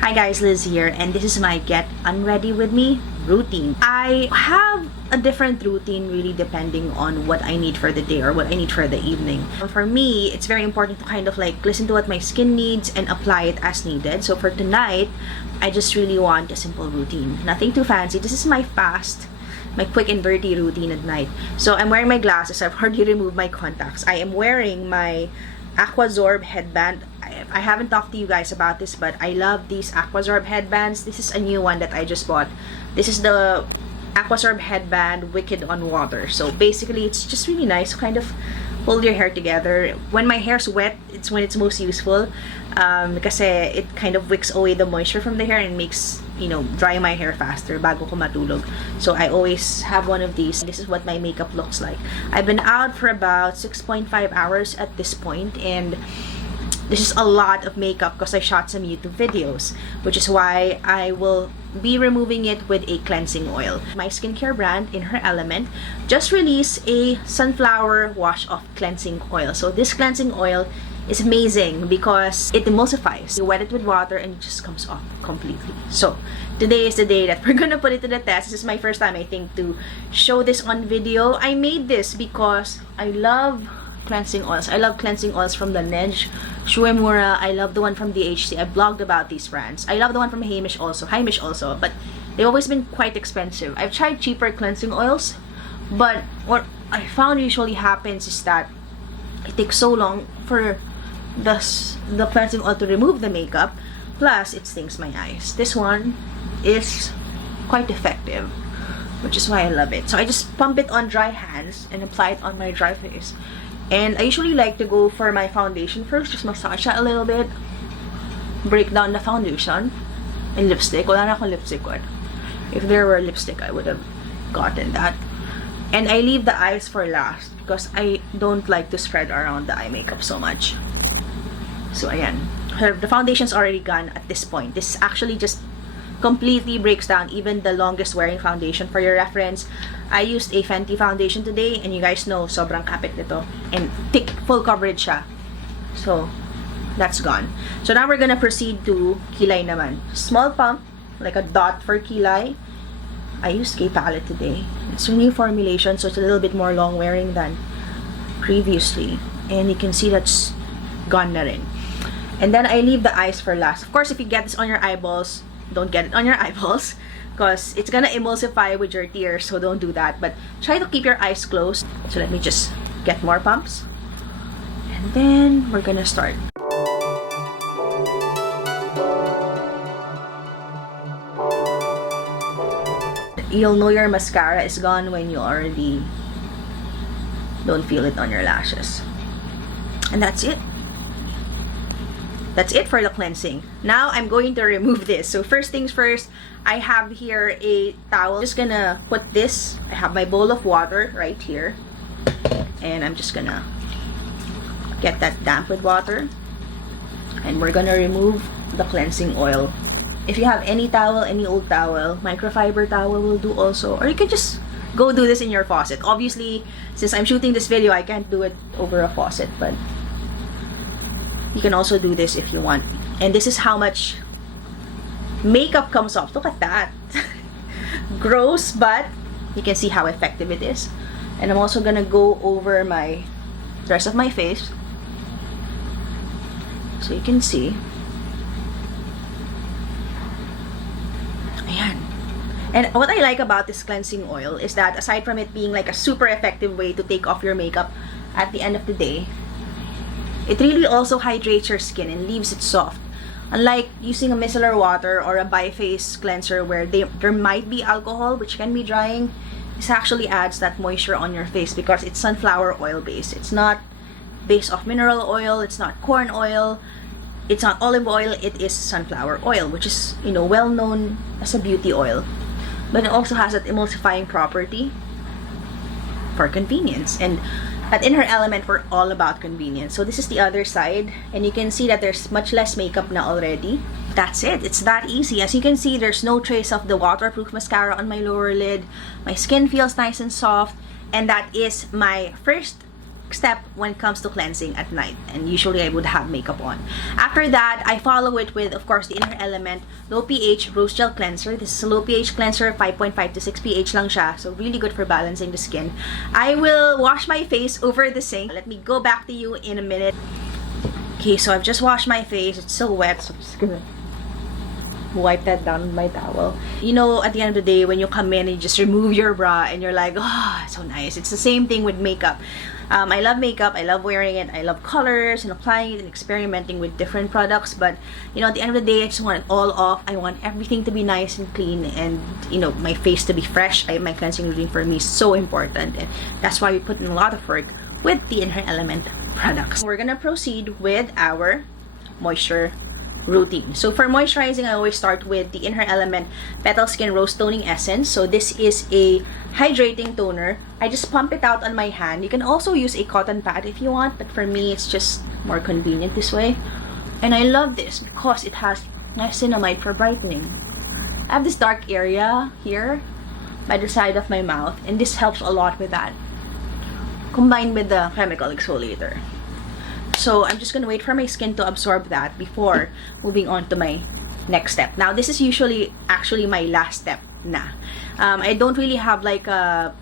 Hi guys, Liz here, and this is my Get Unready With Me routine. I have a different routine really depending on what I need for the day or what I need for the evening. For me, it's very important to kind of like listen to what my skin needs and apply it as needed. So for tonight, I just really want a simple routine. Nothing too fancy. This is my quick and dirty routine at night. So I'm wearing my glasses. I've already removed my contacts. I am wearing my Aquazorb headband. I haven't talked to you guys about this, but I love these Aquazorb headbands. This is a new one that I just bought. This is the Aquazorb headband Wicked on Water. So basically, it's just really nice to kind of hold your hair together. When my hair's wet, it's when it's most useful. Kasi it kind of wicks away the moisture from the hair and makes, dry my hair faster bago ko matulog. So I always have one of these. This is what my makeup looks like. I've been out for about 6.5 hours at this point, and this is a lot of makeup because I shot some YouTube videos, which is why I will be removing it with a cleansing oil. My skincare brand, In Her Element, just released a sunflower wash-off cleansing oil. So this cleansing oil is amazing because it emulsifies. You wet it with water and it just comes off completely. So today is the day that we're gonna put it to the test. This is my first time, I think, to show this on video. I made this because I love cleansing oils. I love cleansing oils from Laneige, Shuemura. I love the one from DHC. I blogged about these brands. I love the one from Heimish also, but they've always been quite expensive. I've tried cheaper cleansing oils, but what I found usually happens is that it takes so long for the cleansing oil to remove the makeup, plus it stings my eyes. This one is quite effective, which is why I love it. So I just pump it on dry hands and apply it on my dry face. And I usually like to go for my foundation first. Just massage it a little bit. Break down the foundation. And lipstick. Wala na akong lipstick on. If there were lipstick, I would have gotten that. And I leave the eyes for last because I don't like to spread around the eye makeup so much. So ayan. The foundation's already gone at this point. This actually just completely breaks down even the longest wearing foundation. For your reference, I used a Fenty foundation today, and you guys know sobrang kapit nito and thick, full coverage siya. So that's gone. So now we're gonna proceed to kilay naman. Small pump, like a dot for kilay. I used K palette today. It's a new formulation, so it's a little bit more long wearing than previously, and you can see that's gone na rin. And then I leave the eyes for last. Of course, if you get this on your eyeballs, don't get it on your eyeballs because it's gonna emulsify with your tears, so don't do that. But try to keep your eyes closed. So let me just get more pumps. And then we're gonna start. You'll know your mascara is gone when you already don't feel it on your lashes. And that's it. That's it for the cleansing. Now I'm going to remove this. So first things first, I have here a towel. Just gonna put this. I have my bowl of water right here, and I'm just gonna get that damp with water, and we're gonna remove the cleansing oil. If you have any towel, any old towel, microfiber towel will do also, or you can just go do this in your faucet. Obviously, since I'm shooting this video, I can't do it over a faucet, but you can also do this if you want. And this is how much makeup comes off. Look at that. Gross, but you can see how effective it is. And I'm also gonna go over the rest of my face, so you can see. Ayan. And what I like about this cleansing oil is that aside from it being like a super effective way to take off your makeup at the end of the day, it really also hydrates your skin and leaves it soft. Unlike using a micellar water or a bi-phase cleanser where there might be alcohol, which can be drying, this actually adds that moisture on your face because it's sunflower oil based. It's not based off mineral oil, it's not corn oil, it's not olive oil, it is sunflower oil, which is, well known as a beauty oil. But it also has that emulsifying property for convenience. And at In Her Element, we're all about convenience. So this is the other side, and you can see that there's much less makeup now already. That's it. It's that easy. As you can see, there's no trace of the waterproof mascara on my lower lid. My skin feels nice and soft, and that is my first step when it comes to cleansing at night, and usually I would have makeup on. After that, I follow it with, of course, the Inner Element Low pH Rose Gel Cleanser. This is a low pH cleanser, 5.5 to 6 pH lang siya, so really good for balancing the skin. I will wash my face over the sink. Let me go back to you in a minute. Okay, so I've just washed my face. It's so wet, so I'm just gonna wipe that down with my towel. You know, at the end of the day, when you come in and you just remove your bra and you're like, oh, so nice. It's the same thing with makeup. I love makeup. I love wearing it. I love colors and applying it and experimenting with different products. But, you know, at the end of the day, I just want it all off. I want everything to be nice and clean and, you know, my face to be fresh. My cleansing routine for me is so important. And that's why we put in a lot of work with the Inner Element products. We're gonna proceed with our moisture routine. So for moisturizing, I always start with the Inner Element Petal Skin Rose Toning Essence. So this is a hydrating toner. I just pump it out on my hand. You can also use a cotton pad if you want, but for me, it's just more convenient this way. And I love this because it has niacinamide for brightening. I have this dark area here by the side of my mouth, and this helps a lot with that, combined with the chemical exfoliator. So I'm just gonna wait for my skin to absorb that before moving on to my next step. Now, this is usually actually my last step na. I don't really have like a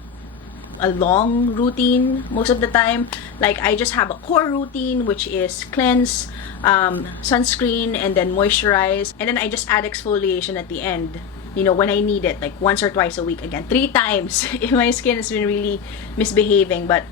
long routine most of the time. Like, I just have a core routine, which is cleanse, sunscreen, and then moisturize. And then I just add exfoliation at the end, you know, when I need it, like once or twice a week. Again, 3 times if my skin has been really misbehaving. But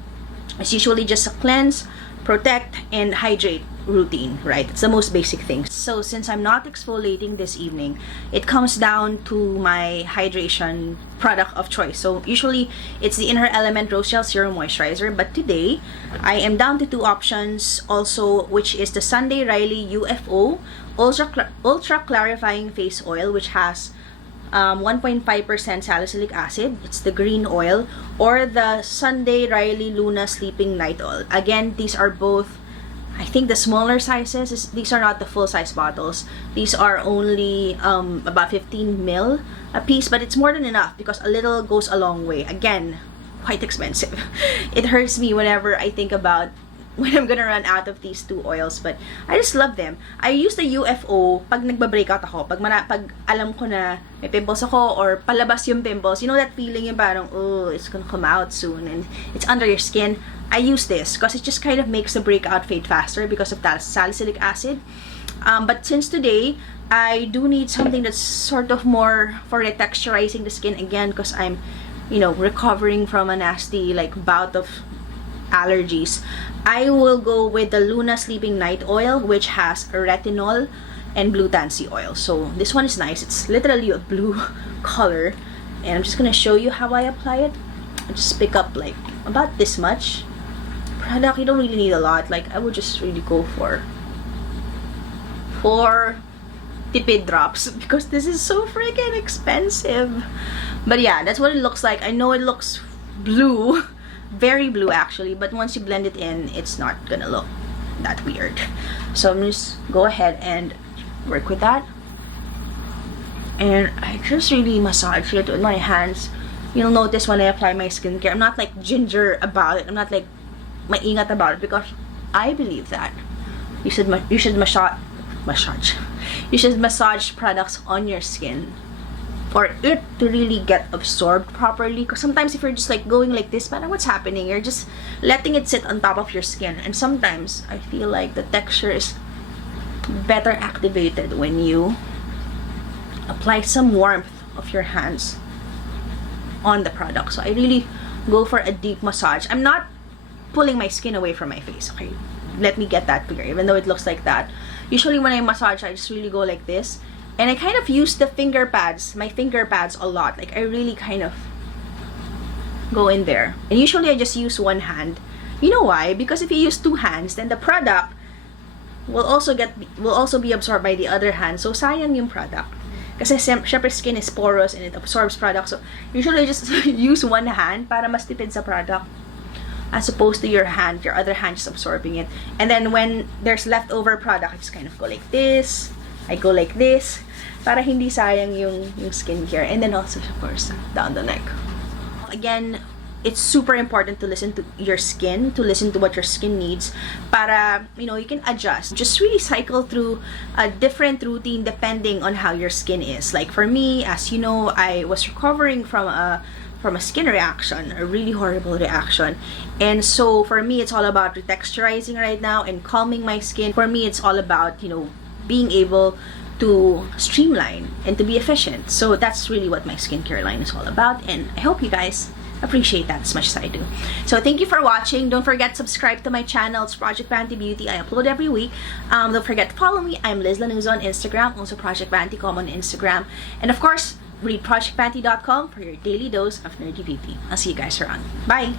it's usually just a cleanse, protect, and hydrate routine, right? It's the most basic thing. So since I'm not exfoliating this evening, it comes down to my hydration product of choice. So usually it's the Inner Element Rose Gel Serum Moisturizer, but today I am down to 2 options also, which is the Sunday Riley UFO Ultra Clarifying Face Oil, which has 1.5% salicylic acid. It's the green oil, or the Sunday Riley Luna Sleeping Night Oil. Again, these are both, I think, the smaller sizes. These are not the full size bottles. These are only about 15 ml a piece, but it's more than enough because a little goes a long way. Again, quite expensive. It hurts me whenever I think about when I'm gonna run out of these 2 oils, but I just love them. I use the UFO pag nagba-breakout ako, pag alam ko na may pimples ako or palabas yung pimples. You know that feeling yung parang, oh, it's gonna come out soon and it's under your skin. I use this because it just kind of makes the breakout fade faster because of that salicylic acid. But since today, I do need something that's sort of more for retexturizing the skin again, because I'm, you know, recovering from a nasty like bout of allergies. I will go with the Luna Sleeping Night Oil, which has retinol and blue tansy oil. So this one is nice. It's literally a blue color, and I'm just gonna show you how I apply it. I just pick up like about this much product. You don't really need a lot. Like, I would just really go for 4 tipid drops because this is so freaking expensive. But yeah, that's what it looks like. I know it looks blue, very blue actually, but once you blend it in, it's not gonna look that weird. So I'm just go ahead and work with that, and I just really massage it with my hands. You'll notice when I apply my skincare, I'm not like ginger about it. I'm not like maingat about it, because I believe that you should massage products on your skin for it to really get absorbed properly. Because sometimes if you're just like going like this, parang what's happening? You're just letting it sit on top of your skin, and sometimes I feel like the texture is better activated when you apply some warmth of your hands on the product. So I really go for a deep massage. I'm not pulling my skin away from my face, okay? Let me get that clear, even though it looks like that. Usually when I massage, I just really go like this, and I kind of use the finger pads, my finger pads a lot. Like, I really kind of go in there, and usually I just use one hand. You know why? Because if you use 2 hands, then the product will also be absorbed by the other hand. So sayang yung product. Kasi syempre skin is porous and it absorbs product. So usually I just use one hand para mas tipid sa product, as opposed to your other hand just absorbing it. And then when there's leftover product, I just kind of go like this. I go like this para hindi sayang yung skincare. And then also, of course, down the neck. Again, it's super important to listen to your skin, to listen to what your skin needs, para, you can adjust. Just really cycle through a different routine depending on how your skin is. Like for me, as you know, I was recovering from a skin reaction, a really horrible reaction. And so for me, it's all about retexturizing right now and calming my skin. For me, it's all about, being able to streamline and to be efficient. So that's really what my skincare line is all about, and I hope you guys appreciate that as much as I do. So thank you for watching. Don't forget to subscribe to my channel. It's Project Vanity Beauty. I upload every week. Don't forget to follow me. I'm Liz Lanuza on Instagram, also Project Vanity.com on Instagram, and of course read projectvanity.com for your daily dose of nerdy beauty. I'll see you guys around. Bye!